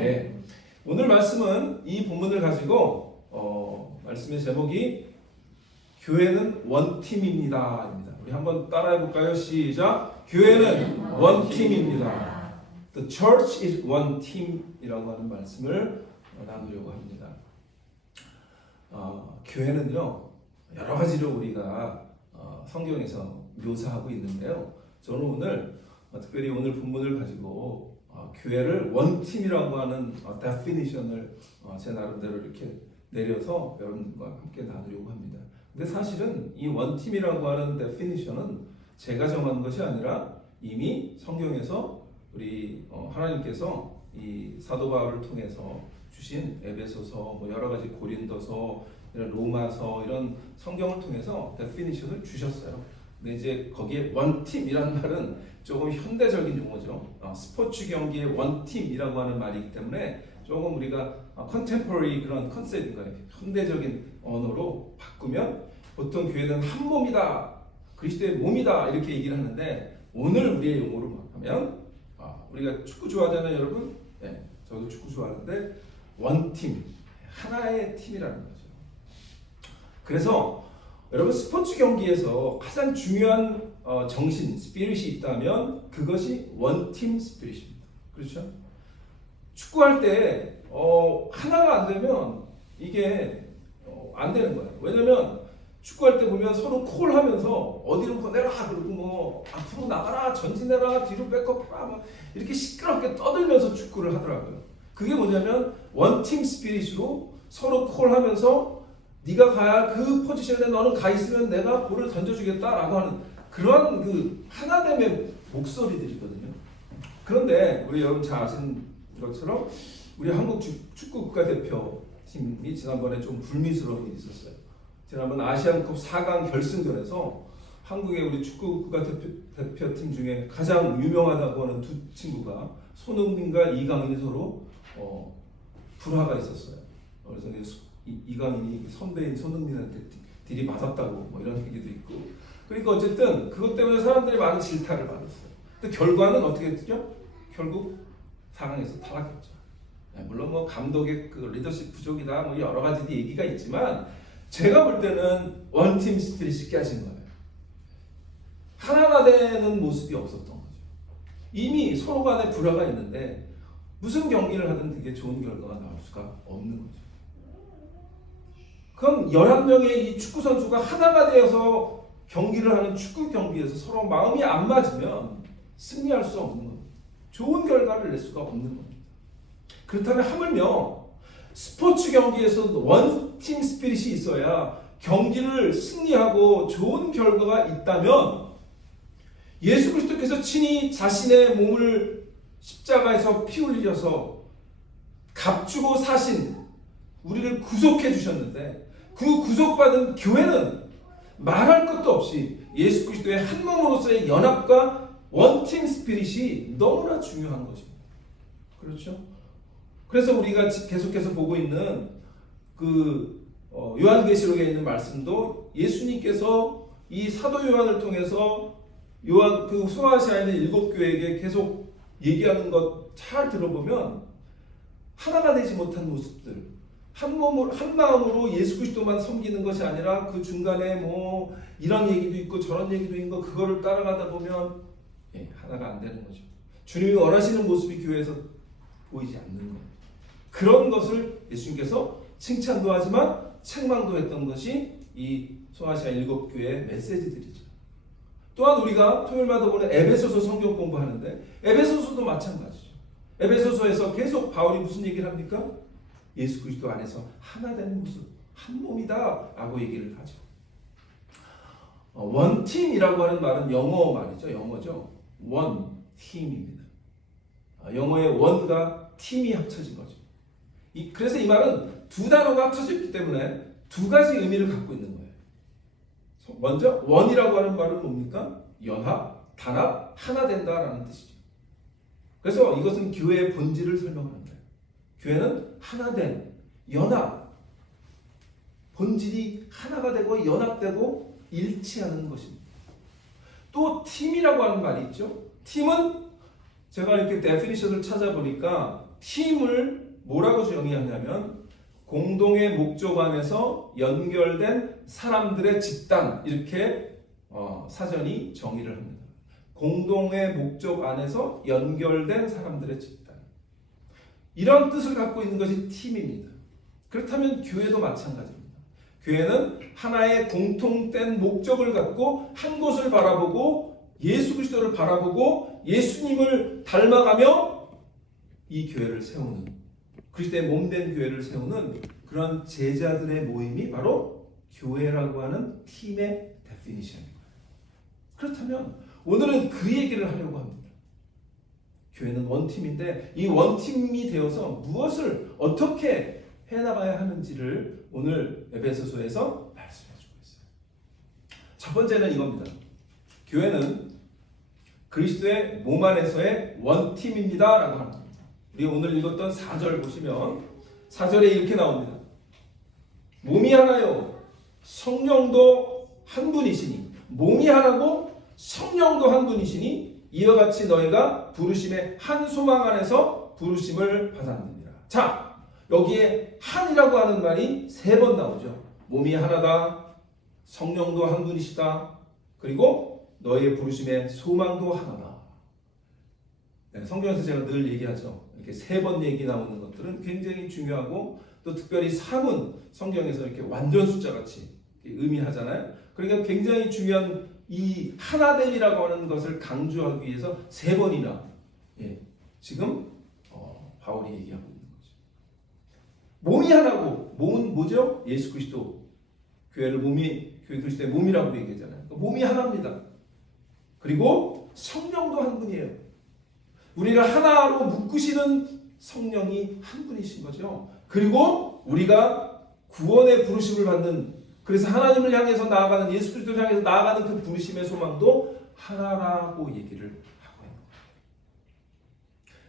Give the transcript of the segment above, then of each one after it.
네. 오늘 말씀은 이 본문을 가지고 말씀의 제목이 교회는 원팀입니다. 우리 한번 따라해 볼까요? 시작. 교회는 원팀입니다. The church is one team이라고 하는 말씀을 나누려고 합니다. 교회는요 여러 가지로 우리가 성경에서 묘사하고 있는데요. 저는 오늘 특별히 오늘 본문을 가지고 교회를 원팀이라고 하는 definition을 제 나름대로 이렇게 내려서 여러분과 함께 나누려고 합니다. 근데 사실은 이 원팀이라고 하는 definition은 제가 정한 것이 아니라 이미 성경에서 우리 하나님께서 이 사도 바울을 통해서 주신 에베소서, 여러 가지 고린도서, 이런 로마서 이런 성경을 통해서 definition을 주셨어요. 근데 이제 거기에 원팀이라는 말은 조금 현대적인 용어죠. 스포츠 경기의 원팀이라고 하는 말이기 때문에 조금 우리가 컨템포러리 그런 컨셉인 거예요. 현대적인 언어로 바꾸면 보통 교회는 한 몸이다, 그리스도의 몸이다 이렇게 얘기를 하는데 오늘 우리의 용어로 하면 우리가 축구 좋아하잖아요, 여러분. 네, 저도 축구 좋아하는데 원팀, 하나의 팀이라는 거죠. 그래서 여러분 스포츠 경기에서 가장 중요한 정신, 스피릿이 있다면 그것이 원팀 스피릿입니다. 그렇죠? 축구할 때 하나가 안 되면 이게 안 되는 거예요. 왜냐면 축구할 때 보면 서로 콜하면서 어디로 보내라 그리고 뭐 앞으로 나가라, 전진해라, 뒤로 백업해라 뭐 이렇게 시끄럽게 떠들면서 축구를 하더라고요. 그게 뭐냐면 원팀 스피릿으로 서로 콜하면서 네가 가야 그 포지션에 너는 가 있으면 내가 볼을 던져주겠다라고 하는 그런 그 하나됨의 목소리들이거든요. 그런데 우리 여러분 잘 아시는 것처럼 우리 한국 축구 국가대표팀이 지난번에 좀 불미스러운 일이 있었어요. 지난번 아시안컵 4강 결승전에서 한국의 우리 축구 국가대표팀 중에 가장 유명하다고 하는 두 친구가 손흥민과 이강인이 서로 불화가 있었어요. 그래서 이강인이 선배인 손흥민한테 들이받았다고 뭐 이런 얘기도 있고. 그러니까 어쨌든 그것 때문에 사람들이 많은 질타를 받았어요. 근데 결과는 어떻게 했죠? 결국 4강에서 탈락했죠. 물론 뭐 감독의 그 리더십 부족이다 뭐 여러 가지 얘기가 있지만 제가 볼 때는 원팀 스피릿이 깨진 거예요. 하나가 되는 모습이 없었던 거죠. 이미 서로 간에 불화가 있는데 무슨 경기를 하든 되게 좋은 결과가 나올 수가 없는 거죠. 그럼 11명의 이 축구 선수가 하나가 되어서 경기를 하는 축구 경기에서 서로 마음이 안 맞으면 승리할 수 없는 겁니다. 좋은 결과를 낼 수가 없는 겁니다. 그렇다면 하물며 스포츠 경기에서 원팀 스피릿이 있어야 경기를 승리하고 좋은 결과가 있다면 예수 그리스도께서 친히 자신의 몸을 십자가에서 피 흘리셔서 값주고 사신 우리를 구속해 주셨는데 그 구속받은 교회는 말할 것도 없이 예수 그리스도의 한 몸으로서의 연합과 원팀 스피릿이 너무나 중요한 것입니다. 그렇죠? 그래서 우리가 계속해서 보고 있는 그 요한계시록에 있는 말씀도 예수님께서 이 사도 요한을 통해서 요한 그 소아시아에 있는 7교회에게 계속 얘기하는 것 잘 들어보면 하나가 되지 못한 모습들, 한 마음으로 예수 그리스도만 섬기는 것이 아니라 그 중간에 뭐 이런 얘기도 있고 저런 얘기도 있고 그거를 따라가다 보면 하나가 안 되는 거죠. 주님이 원하시는 모습이 교회에서 보이지 않는 거예요. 그런 것을 예수님께서 칭찬도 하지만 책망도 했던 것이 이 소아시아 7교회의 메시지들이죠. 또한 우리가 토요일마다 보는 에베소서 성경 공부하는데 에베소서도 마찬가지죠. 에베소서에서 계속 바울이 무슨 얘기를 합니까? 예수 그리스도 안에서 하나 되는 모습, 한 몸이다 라고 얘기를 하죠. 원팀이라고 하는 말은 영어 말이죠. 영어죠. 원팀입니다. 영어의 원과 팀이 합쳐진 거죠. 그래서 이 말은 두 단어가 합쳐졌기 때문에 두 가지 의미를 갖고 있는 거예요. 먼저 원이라고 하는 말은 뭡니까? 연합, 단합, 하나 된다라는 뜻이죠. 그래서 이것은 교회의 본질을 설명하는 거예요. 교회는 하나된 연합, 본질이 하나가 되고 연합되고 일치하는 것입니다. 또 팀이라고 하는 말이 있죠. 팀은 제가 이렇게 데피니션을 찾아보니까 팀을 뭐라고 정의하냐면 공동의 목적 안에서 연결된 사람들의 집단, 이렇게 사전이 정의를 합니다. 공동의 목적 안에서 연결된 사람들의 집단, 이런 뜻을 갖고 있는 것이 팀입니다. 그렇다면 교회도 마찬가지입니다. 교회는 하나의 공통된 목적을 갖고 한 곳을 바라보고 예수 그리스도를 바라보고 예수님을 닮아가며 이 교회를 세우는, 그리스도의 몸된 교회를 세우는 그런 제자들의 모임이 바로 교회라고 하는 팀의 데피니션입니다. 그렇다면 오늘은 그 얘기를 하려고 합니다. 교회는 원팀인데 이 원팀이 되어서 무엇을 어떻게 해나가야 하는지를 오늘 에베소서에서 말씀해주고 있어요. 첫 번째는 이겁니다. 교회는 그리스도의 몸 안에서의 원팀입니다 라고 합니다. 우리 오늘 읽었던 4절 보시면 4절에 이렇게 나옵니다. 몸이 하나요 성령도 한 분이시니, 몸이 하나고 성령도 한 분이시니 이와 같이 너희가 부르심의 한 소망 안에서 부르심을 받았느니라. 자, 여기에 한이라고 하는 말이 3번 나오죠. 몸이 하나다, 성령도 한 분이시다, 그리고 너희의 부르심의 소망도 하나다. 네, 성경에서 제가 늘 얘기하죠. 이렇게 3번 얘기 나오는 것들은 굉장히 중요하고, 또 특별히 3은 성경에서 이렇게 완전 숫자같이 의미하잖아요. 그러니까 굉장히 중요한 이 하나됨이라고 하는 것을 강조하기 위해서 3번이나 지금 바울이 얘기하고 있는 거죠. 몸이 하나고, 몸은 뭐죠? 예수 그리스도. 교회 그리스도의 몸이라고 얘기하잖아요. 몸이 하나입니다. 그리고 성령도 한 분이에요. 우리를 하나로 묶으시는 성령이 한 분이신 거죠. 그리고 우리가 구원의 부르심을 받는, 그래서 하나님을 향해서 나아가는, 예수 그리스도를 향해서 나아가는 그 부르심의 소망도 하나라고 얘기를 하고 있는 거예요.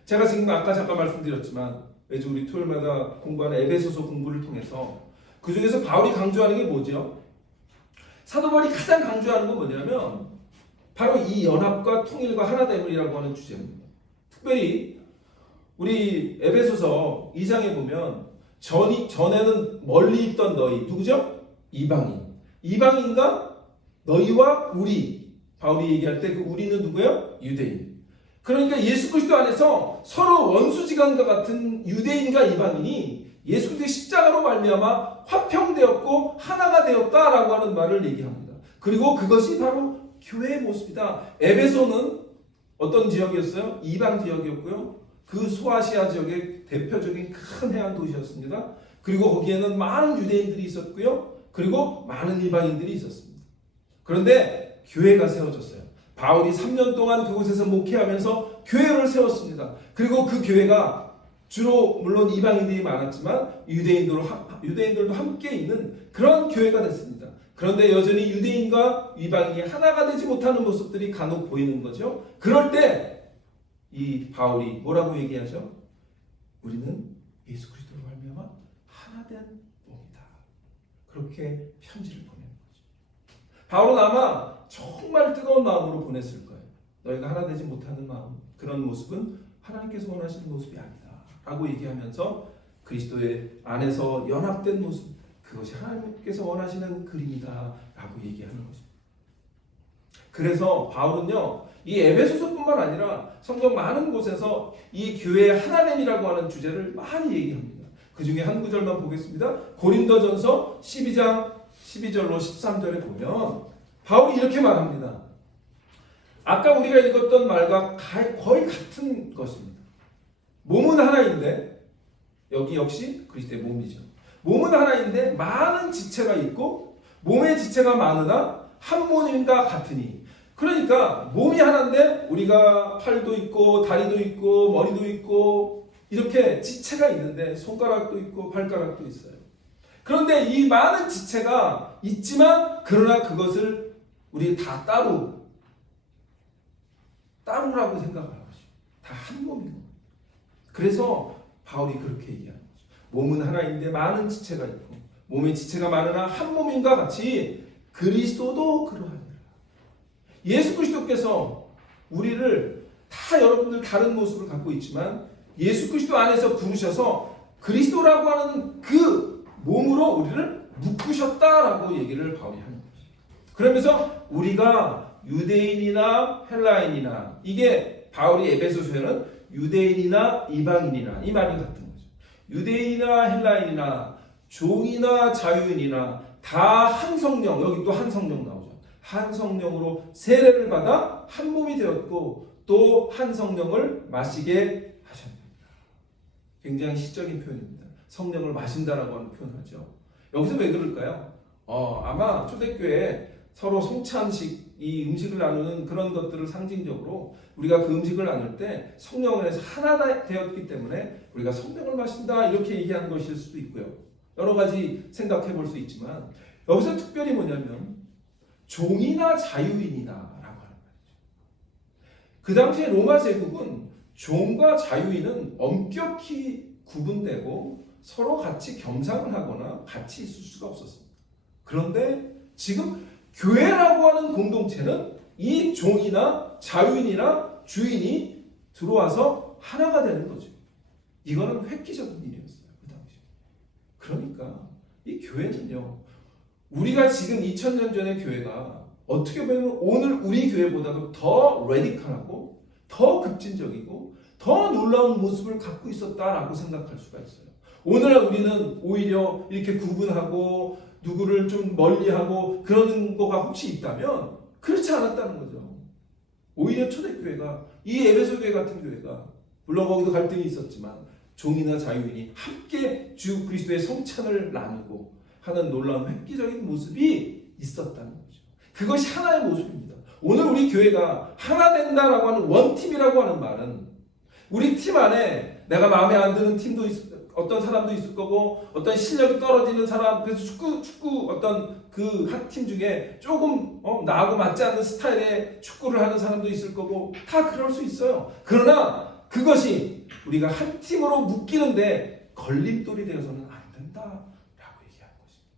제가 지금 아까 잠깐 말씀드렸지만 매주 우리 토요일마다 공부하는 에베소서 공부를 통해서 그 중에서 바울이 강조하는 게 뭐죠? 사도 바울이 가장 강조하는 건 뭐냐면 바로 이 연합과 통일과 하나됨이라고 하는 주제입니다. 특별히 우리 에베소서 2장에 보면 전에는 멀리 있던 너희, 누구죠? 이방인과 너희와 우리, 바울이 얘기할 때 그 우리는 누구예요? 유대인. 그러니까 예수 그리스도 안에서 서로 원수지간과 같은 유대인과 이방인이 예수 그리스도의 십자가로 말미암아 화평되었고 하나가 되었다라고 하는 말을 얘기합니다. 그리고 그것이 바로 교회의 모습이다. 에베소는 어떤 지역이었어요? 이방 지역이었고요. 그 소아시아 지역의 대표적인 큰 해안 도시였습니다. 그리고 거기에는 많은 유대인들이 있었고요. 그리고 많은 이방인들이 있었습니다. 그런데 교회가 세워졌어요. 바울이 3년 동안 그곳에서 목회하면서 교회를 세웠습니다. 그리고 그 교회가 주로 물론 이방인들이 많았지만 유대인들도 함께 있는 그런 교회가 됐습니다. 그런데 여전히 유대인과 이방인이 하나가 되지 못하는 모습들이 간혹 보이는 거죠. 그럴 때 이 바울이 뭐라고 얘기하죠? 우리는 예수 그리스도로 말미암아 하나된 몸이다. 그렇게 편지를 보내는 거죠. 바울은 아마 정말 뜨거운 마음으로 보냈을 거예요. 너희가 하나 되지 못하는 마음, 그런 모습은 하나님께서 원하시는 모습이 아니다 라고 얘기하면서 그리스도의 안에서 연합된 모습, 그것이 하나님께서 원하시는 그림이다 라고 얘기하는 거죠. 그래서 바울은요, 이 에베소서뿐만 아니라 성경 많은 곳에서 이 교회의 하나됨이라고 하는 주제를 많이 얘기합니다. 그 중에 한 구절만 보겠습니다. 고린도전서 12장 12절로 13절에 보면 바울이 이렇게 말합니다. 아까 우리가 읽었던 말과 거의 같은 것입니다. 몸은 하나인데, 여기 역시 그리스도의 몸이죠. 몸은 하나인데 많은 지체가 있고 몸의 지체가 많으나 한 몸인가 같으니. 그러니까 몸이 하나인데 우리가 팔도 있고 다리도 있고 머리도 있고 이렇게 지체가 있는데 손가락도 있고 발가락도 있어요. 그런데 이 많은 지체가 있지만 그러나 그것을 우리 다 따로라고 생각을 하죠. 다 한 몸인 거예요. 그래서 바울이 그렇게 얘기하는 거죠. 몸은 하나인데 많은 지체가 있고 몸의 지체가 많으나 한 몸인과 같이 그리스도도 그러하니라. 예수 그리스도께서 우리를 다 여러분들 다른 모습을 갖고 있지만 예수 그리스도 안에서 부르셔서 그리스도라고 하는 그 몸으로 우리를 묶으셨다라고 얘기를 바울이 하는 거죠. 그러면서 우리가 유대인이나 헬라인이나, 이게 바울이 에베소서에는 유대인이나 이방인이나 이 말이 같은 거죠. 유대인이나 헬라인이나 종이나 자유인이나 다 한 성령, 여기 또 한 성령 나오죠. 한 성령으로 세례를 받아 한 몸이 되었고 또 한 성령을 마시게 하셨습니다. 굉장히 시적인 표현입니다. 성령을 마신다라고 하는 표현하죠. 여기서 왜 그럴까요? 아마 초대교회에 서로 송찬식, 이 음식을 나누는 그런 것들을 상징적으로 우리가 그 음식을 나눌 때 성령 안에서 하나 되었기 때문에 우리가 성령을 마신다 이렇게 얘기하는 것일 수도 있고요. 여러 가지 생각해 볼 수 있지만 여기서 특별히 뭐냐면 종이나 자유인이다 라고 하는 말이죠. 그 당시에 로마 제국은 종과 자유인은 엄격히 구분되고 서로 같이 겸상을 하거나 같이 있을 수가 없었습니다. 그런데 지금 교회라고 하는 공동체는 이 종이나 자유인이나 주인이 들어와서 하나가 되는 거죠. 이거는 획기적인 일이었어요. 그 당시. 그러니까 이 교회는요, 우리가 지금 2000년 전의 교회가 어떻게 보면 오늘 우리 교회보다도 더 레디컬하고 더 급진적이고 더 놀라운 모습을 갖고 있었다라고 생각할 수가 있어요. 오늘날 우리는 오히려 이렇게 구분하고 누구를 좀 멀리하고 그러는 거가 혹시 있다면 그렇지 않았다는 거죠. 오히려 초대교회가, 이 에베소 교회 같은 교회가, 물론 거기도 갈등이 있었지만 종이나 자유인이 함께 주 그리스도의 성찬을 나누고 하는 놀라운 획기적인 모습이 있었다는 거죠. 그것이 하나의 모습입니다. 오늘 우리 교회가 하나 된다라고 하는 원팀이라고 하는 말은 우리 팀 안에 내가 마음에 안 드는 팀도 어떤 사람도 있을 거고 어떤 실력이 떨어지는 사람, 그래서 축구 어떤 그 한 팀 중에 조금 나하고 맞지 않는 스타일의 축구를 하는 사람도 있을 거고 다 그럴 수 있어요. 그러나 그것이 우리가 한 팀으로 묶이는데 걸림돌이 되어서는 안 된다라고 얘기하는 것입니다.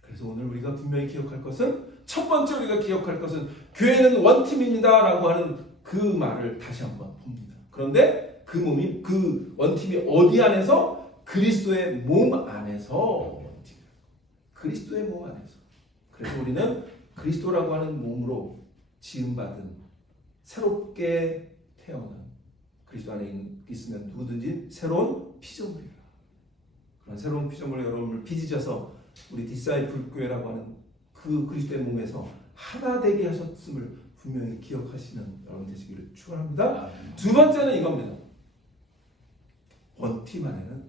그래서 오늘 우리가 분명히 기억할 것은, 첫 번째 우리가 기억할 것은 교회는 원팀입니다라고 하는 그 말을 다시 한번 봅니다. 그런데 그 몸이, 그 원팀이 어디 안에서? 그리스도의 몸 안에서 원팀이에요. 그리스도의 몸 안에서. 그래서 우리는 그리스도라고 하는 몸으로 지음받은, 새롭게 태어난, 그리스도 안에 있으면 누구든지 새로운 피조물이라. 그런 새로운 피조물을 여러분을 빚으셔서 우리 디사이플 교회라고 하는 그 그리스도의 몸에서 하나 되게 하셨음을 분명히 기억하시는 여러분 되시기를 축원합니다. 두 번째는 이겁니다. 원팀 안에는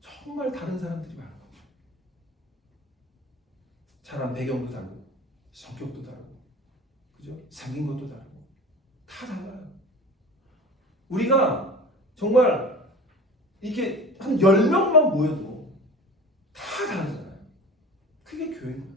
정말 다른 사람들이 많은 거죠. 자란 배경도 다르고 성격도 다르고, 그죠? 생긴 것도 다르고 다 달라요. 우리가 정말 이렇게 한 10명만 모여도 다 다르잖아요. 그게 교회인 거예요.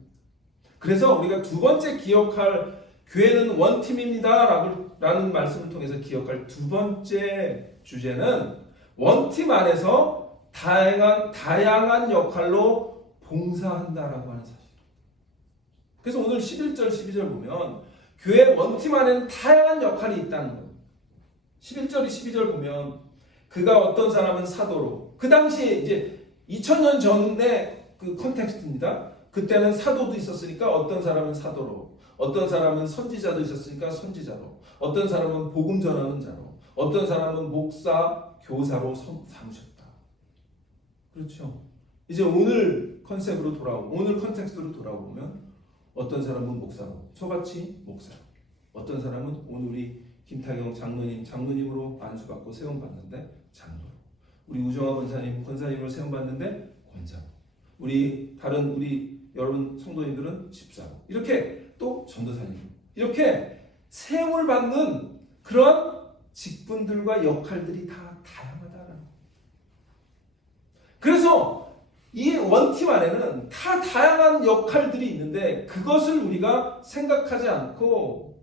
그래서 우리가 두 번째 기억할, 교회는 원팀입니다 라는 말씀을 통해서 기억할 두 번째 주제는 원팀 안에서 다양한 역할로 봉사한다라고 하는 사실. 그래서 오늘 11절 12절 보면 교회 원팀 안에는 다양한 역할이 있다는 거예요. 11절 12절 보면 그가 어떤 사람은 사도로, 그 당시에 이제 2000년 전의 그 컨텍스트입니다. 그때는 사도도 있었으니까 어떤 사람은 사도로, 어떤 사람은 선지자도 있었으니까 선지자로, 어떤 사람은 복음 전하는 자로, 어떤 사람은 목사, 교사로 삼으셨다. 그렇죠. 이제 오늘 컨셉으로 돌아오고, 오늘 컨텍스트로 돌아오면 어떤 사람은 목사로, 저같이 목사로, 어떤 사람은 오늘 우리 김타경 장로님으로 안수받고 세움받는데 장로로, 우리 우정화 권사님으로 세움받는데 권사로, 우리 다른 여러분 성도님들은 집사로, 이렇게 또 전도사님, 이렇게 세움을 받는 그런 직분들과 역할들이 다 다양하다는 거예요. 그래서 이 원팀 안에는 다 다양한 역할들이 있는데 그것을 우리가 생각하지 않고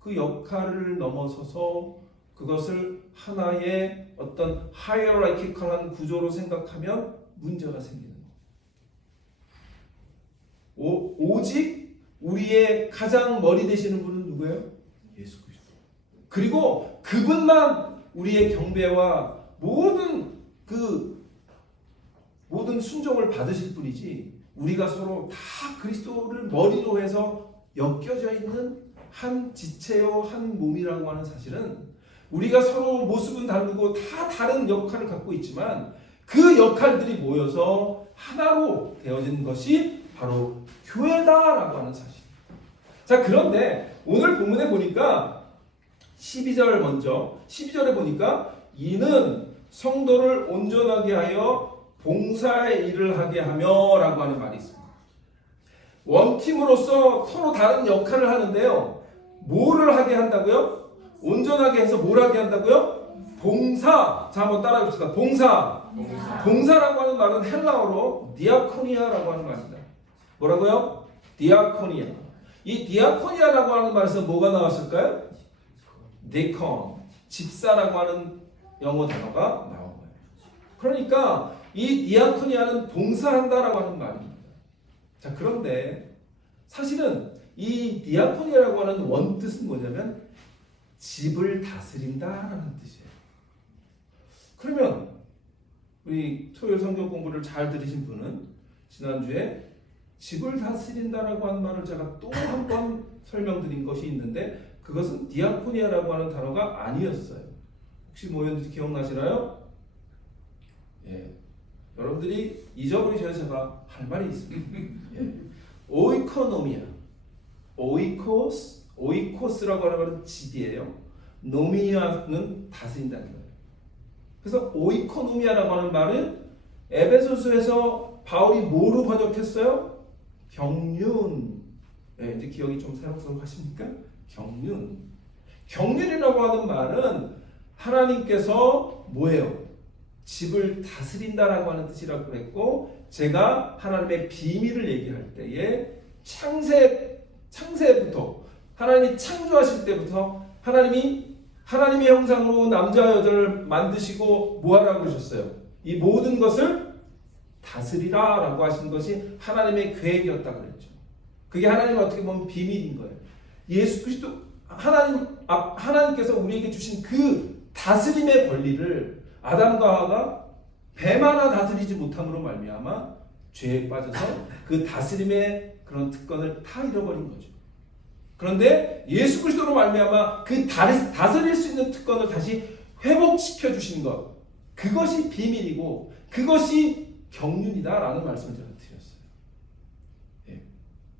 그 역할을 넘어서서 그것을 하나의 어떤 하이어라키컬한 구조로 생각하면 문제가 생기는 거예요. 오직 우리의 가장 머리 되시는 분은 누구예요? 예수 그리스도. 그리고 그분만 우리의 경배와 모든 순종을 받으실 분이지, 우리가 서로 다 그리스도를 머리로 해서 엮여져 있는 한 지체요 한 몸이라고 하는 사실은, 우리가 서로 모습은 다르고 다 다른 역할을 갖고 있지만 그 역할들이 모여서 하나로 되어진 것이 바로 교회다라고 하는 사실. 자, 그런데 오늘 본문에 보니까 12절에 보니까 이는 성도를 온전하게 하여 봉사의 일을 하게 하며 라고 하는 말이 있습니다. 원팀으로서 서로 다른 역할을 하는데요, 뭐를 하게 한다고요? 온전하게 해서 뭘 하게 한다고요? 봉사. 자, 한번 따라해 봅시다. 봉사라고 하는 말은 헬라어로 디아코니아라고 하는 말입니다. 뭐라고요? 디아코니아. 이 디아코니아라고 하는 말에서 뭐가 나왔을까요? 디콘, 집사라고 하는 영어 단어가 나온 거예요. 그러니까 이 디아코니아는 봉사한다라고 하는 말입니다. 자, 그런데 사실은 이 디아코니아라고 하는 원뜻은 뭐냐면 집을 다스린다라는 뜻이에요. 그러면 우리 토요일 성경 공부를 잘 들으신 분은 지난주에 집을 다스린다라고 하는 말을 제가 또 한 번 설명드린 것이 있는데, 그것은 디아코니아라고 하는 단어가 아니었어요. 혹시 뭐였는지 기억나시나요? 예. 여러분들이 잊어버리셔야 제가 할 말이 있습니다. 예. 오이코노미아. 오이코스라고 하는 말은 집이에요. 노미아는 다스린다는 거예요. 그래서 오이코노미아라고 하는 말은 에베소서에서 바울이 뭐로 번역했어요? 경륜. 네, 이제 기억이 좀 새록새록하십니까? 경륜. 경륜이라고 하는 말은 하나님께서 뭐예요? 집을 다스린다라고 하는 뜻이라고 그랬고, 제가 하나님의 비밀을 얘기할 때에 창세부터 하나님이 창조하실 때부터 하나님의 형상으로 남자와 여자를 만드시고 뭐 하라고 그러셨어요? 이 모든 것을 다스리라 라고 하신 것이 하나님의 계획이었다고 그랬죠. 그게 하나님 어떻게 보면 비밀인 거예요. 예수 그리스도 하나님께서 우리에게 주신 그 다스림의 권리를 아담과 하와가 뱀 하나 다스리지 못함으로 말미암아 죄에 빠져서 그 다스림의 그런 특권을 다 잃어버린 거죠. 그런데 예수 그리스도로 말미암아 그 다스릴 수 있는 특권을 다시 회복시켜 주신 것, 그것이 비밀이고 그것이 경륜이다라는 말씀을 제가 드렸어요. 예,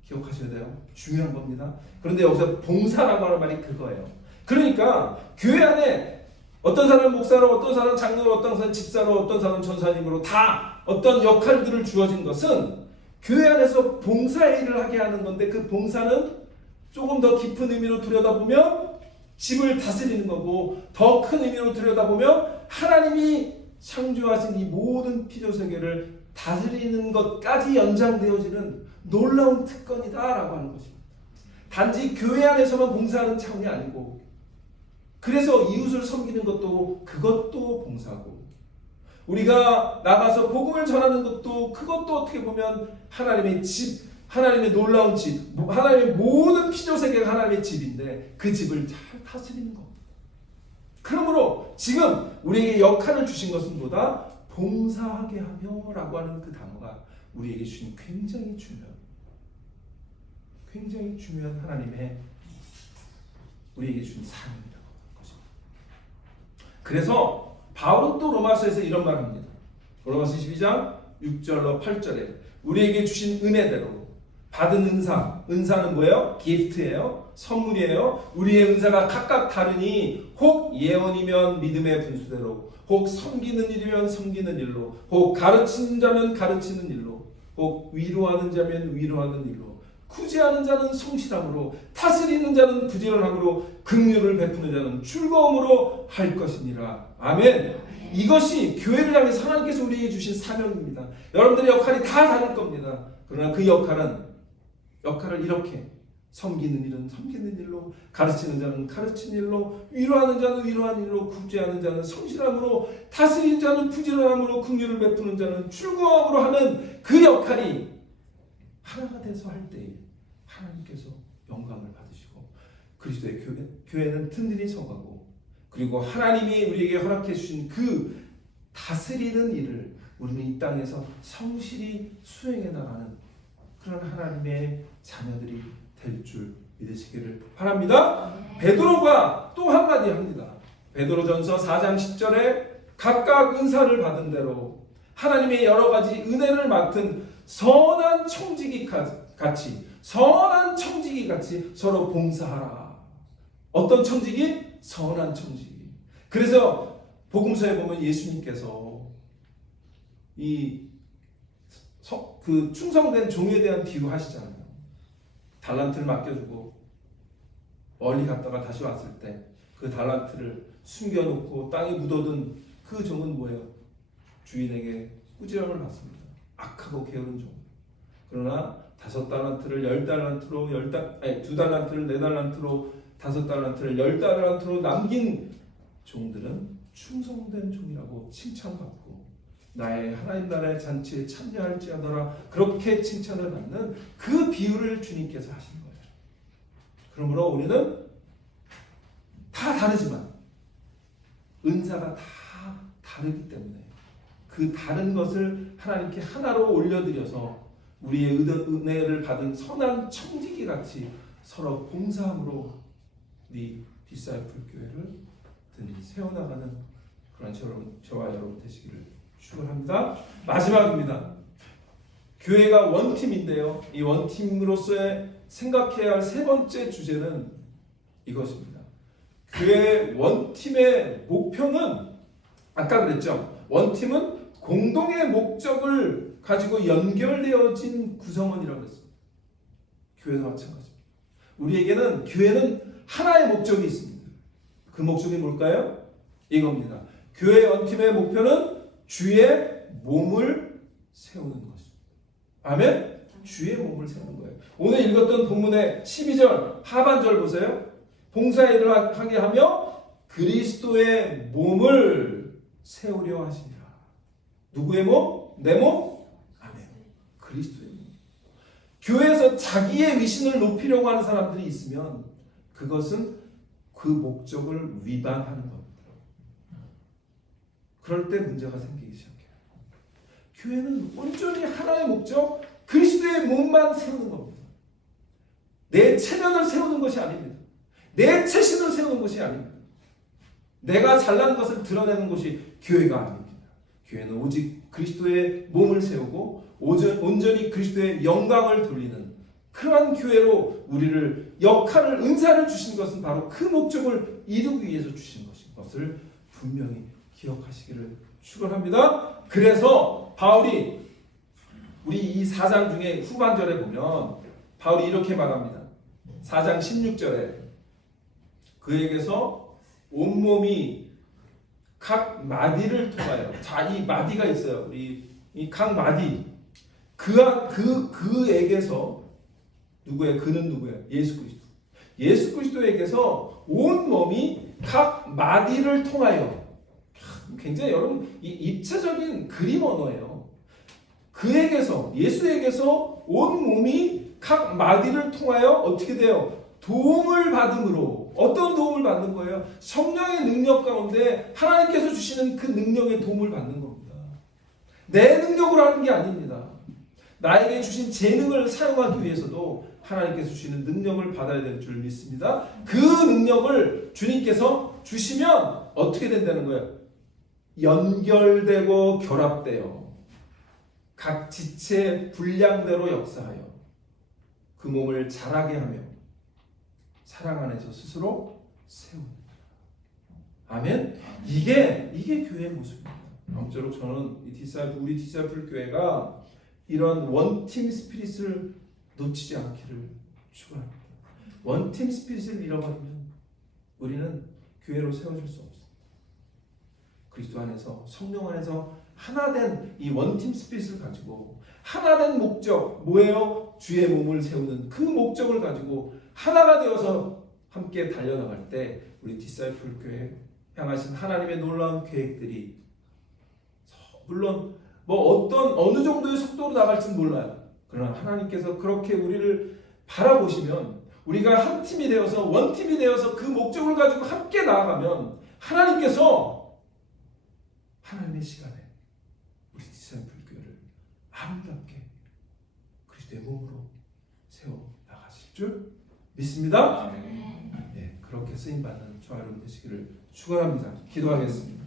기억하셔야 돼요. 중요한 겁니다. 그런데 여기서 봉사라고 하는 말이 그거예요. 그러니까 교회 안에 어떤 사람은 목사로, 어떤 사람은 장로로, 어떤 사람은 집사로, 어떤 사람은 전사님으로 다 어떤 역할들을 주어진 것은 교회 안에서 봉사의 일을 하게 하는 건데, 그 봉사는 조금 더 깊은 의미로 들여다보면 집을 다스리는 거고, 더 큰 의미로 들여다보면 하나님이 창조하신 이 모든 피조세계를 다스리는 것까지 연장되어지는 놀라운 특권이다라고 하는 것입니다. 단지 교회 안에서만 봉사하는 차원이 아니고, 그래서 이웃을 섬기는 것도 그것도 봉사고, 우리가 나가서 복음을 전하는 것도 그것도 어떻게 보면 하나님의 집, 하나님의 놀라운 집, 하나님의 모든 피조세계가 하나님의 집인데 그 집을 잘 다스리는 겁니다. 그러므로 지금 우리에게 역할을 주신 것은 보다 봉사하게 하며 라고 하는 그 단어가 우리에게 주신 굉장히 중요한 하나님의 우리에게 주신 사명이라고 하는 것입니다. 그래서 바울은 또 로마서에서 이런 말을 합니다. 로마서 12장 6절로 8절에 우리에게 주신 은혜대로 받은 은사는 뭐예요? 기프트예요. 선물이에요. 우리의 은사가 각각 다르니 혹 예언이면 믿음의 분수대로, 혹 섬기는 일이면 섬기는 일로, 혹 가르치는 자면 가르치는 일로, 혹 위로하는 자면 위로하는 일로, 구제하는 자는 성실함으로, 다스리는 자는 부지런함으로, 긍휼을 베푸는 자는 즐거움으로 할 것이니라. 아멘. 이것이 교회를 향해서 하나님께서 우리에게 주신 사명입니다. 여러분들의 역할이 다 다를 겁니다. 그러나 그 역할을 이렇게 섬기는 일은 섬기는 일로, 가르치는 자는 가르치는 일로, 위로하는 자는 위로하는 일로, 구제하는 자는 성실함으로, 다스리는 자는 부지런함으로, 긍휼을 베푸는 자는 즐거움으로 하는 그 역할이 하나가 돼서 할 때에 하나님께서 영광을 받으시고, 그리스도의 교회는 든든히 서가고, 그리고 하나님이 우리에게 허락해 주신 그 다스리는 일을 우리는 이 땅에서 성실히 수행해 나가는 그런 하나님의 자녀들이 될 줄 믿으시기를 바랍니다. 베드로가 또 한마디 합니다. 베드로전서 4장 10절에 각각 은사를 받은 대로 하나님의 여러 가지 은혜를 맡은 선한 청지기 같이 서로 봉사하라. 어떤 청지기? 선한 청지기. 그래서 복음서에 보면 예수님께서 그 충성된 종에 대한 비유하시잖아요. 달란트를 맡겨주고 멀리 갔다가 다시 왔을 때 그 달란트를 숨겨놓고 땅에 묻어둔 그 종은 뭐예요? 주인에게 꾸지람을 받습니다. 악하고 게으른 종. 그러나 5달란트를 10달란트로 2달란트를 4달란트로 5달란트를 10달란트로 남긴 종들은 충성된 종이라고 칭찬받고 나의 하나님 나라의 잔치에 참여할지어다라 그렇게 칭찬을 받는 그 비유를 주님께서 하신 거예요. 그러므로 우리는 다 다르지만 은사가 다 다르기 때문에 그 다른 것을 하나님께 하나로 올려드려서 우리의 은혜를 받은 선한 청지기 같이 서로 봉사함으로 네 디사이플 교회를 세워나가는 그런 저와 여러분 되시기를 축원합니다. 마지막입니다. 교회가 원팀인데요. 이 원팀으로서의 생각해야 할 세 번째 주제는 이것입니다. 교회 원팀의 목표는 아까 그랬죠. 원팀은 공동의 목적을 가지고 연결되어진 구성원이라고 했습니다. 교회도 마찬가지입니다. 우리에게는 교회는 하나의 목적이 있습니다. 그 목적이 뭘까요? 이겁니다. 교회 원팀의 목표는 주의 몸을 세우는 것입니다. 아멘? 주의 몸을 세우는 거예요. 오늘 읽었던 본문의 12절 하반절 보세요. 봉사일을 하게 하며 그리스도의 몸을 세우려 하시니라. 누구의 몸? 내 몸? 아멘. 그리스도의 몸. 교회에서 자기의 위신을 높이려고 하는 사람들이 있으면 그것은 그 목적을 위반하는 겁니다. 그럴 때 문제가 생기기 시작해요. 교회는 온전히 하나의 목적, 그리스도의 몸만 세우는 겁니다. 내 체면을 세우는 것이 아닙니다. 내 체신을 세우는 것이 아닙니다. 내가 잘난 것을 드러내는 것이 교회가 아닙니다. 교회는 오직 그리스도의 몸을 세우고 온전히 그리스도의 영광을 돌리는 그러한 교회로 우리를 역할을 은사를 주신 것은 바로 그 목적을 이루기 위해서 주신 것을 분명히 기억하시기를 축원합니다. 그래서 바울이 우리 이 4장 중에 후반절에 보면 바울이 이렇게 말합니다. 4장 16절에 그에게서 온몸이 각 마디를 통하여, 자, 이 마디가 있어요. 이 각 마디, 그에게서 누구예요? 그는 누구예요? 예수 그리스도. 예수 그리스도에게서 온 몸이 각 마디를 통하여, 굉장히 여러분 이 입체적인 그림 언어예요. 그에게서, 예수에게서 온 몸이 각 마디를 통하여 어떻게 돼요? 도움을 받음으로. 어떤 도움을 받는 거예요? 성령의 능력 가운데 하나님께서 주시는 그 능력의 도움을 받는 겁니다. 내 능력으로 하는 게 아닙니다. 나에게 주신 재능을 사용하기 위해서도 하나님께서 주시는 능력을 받아야 될 줄 믿습니다. 그 능력을 주님께서 주시면 어떻게 된다는 거예요? 연결되고 결합되어 각 지체의 분량대로 역사하여 그 몸을 자라게 하며 사랑 안에서 스스로 세웁니다. 아멘. 이게 교회의 모습입니다. 아무쪼록 저는 우리 디사이플 교회가 이런 원팀 스피릿을 놓치지 않기를 축원합니다. 원팀 스피릿을 잃어버리면 우리는 교회로 세워질 수 없습니다. 그리스도 안에서, 성령 안에서 하나된 이 원팀 스피릿을 가지고 하나된 목적, 뭐예요? 주의 몸을 세우는 그 목적을 가지고 하나가 되어서 함께 달려나갈 때 우리 디사이플 교회 향하신 하나님의 놀라운 계획들이, 물론 어느 정도의 속도로 나갈지는 몰라요. 그러나 하나님께서 그렇게 우리를 바라보시면 우리가 한 팀이 되어서 원팀이 되어서 그 목적을 가지고 함께 나아가면 하나님께서 하나님의 시간에 우리 디사이플 교회를 아름답게 그리스도의 몸으로 세워 나가실 줄 믿습니다. 네, 그렇게 쓰임받는 저와 여러분 되시기를 축원합니다. 기도하겠습니다.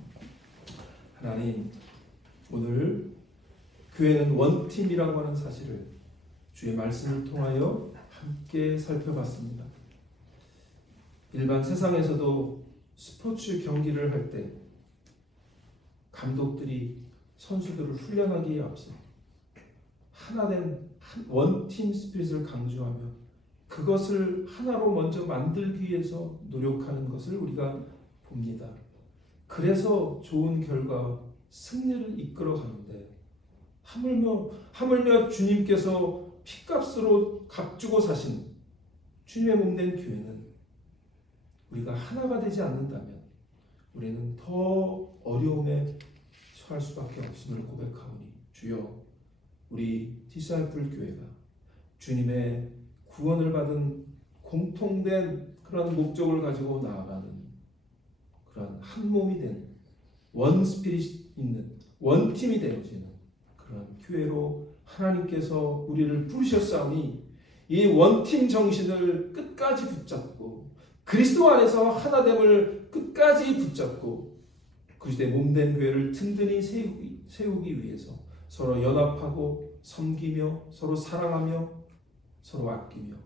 하나님, 오늘 교회는 원팀이라고 하는 사실을 주의 말씀을 통하여 함께 살펴봤습니다. 일반 세상에서도 스포츠 경기를 할 때 감독들이 선수들을 훈련하기에 앞서 하나된 원팀 스피릿을 강조하며 그것을 하나로 먼저 만들기 위해서 노력하는 것을 우리가 봅니다. 그래서 좋은 결과, 승리를 이끌어가는데 하물며 주님께서 피값으로 값주고 사신 주님의 몸된 교회는 우리가 하나가 되지 않는다면 우리는 더 어려움에 처할 수밖에 없음을 고백하오니 주여, 우리 디사이플 교회가 주님의 구원을 받은 공통된 그런 목적을 가지고 나아가는 그런 한 몸이 된 원 스피릿이 있는 원팀이 되어지는 그런 교회로 하나님께서 우리를 부르셨사오니 이 원팀 정신을 끝까지 붙잡고 그리스도 안에서 하나됨을 끝까지 붙잡고 그리스도의 몸된 교회를 든든히 세우기 위해서 서로 연합하고 섬기며 서로 사랑하며 서로 아끼며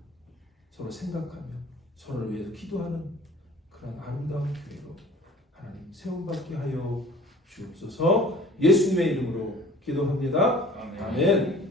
서로 생각하며 서로를 위해서 기도하는 그런 아름다운 교회로 하나님 세움받게 하여 주옵소서. 예수님의 이름으로 기도합니다. 아멘.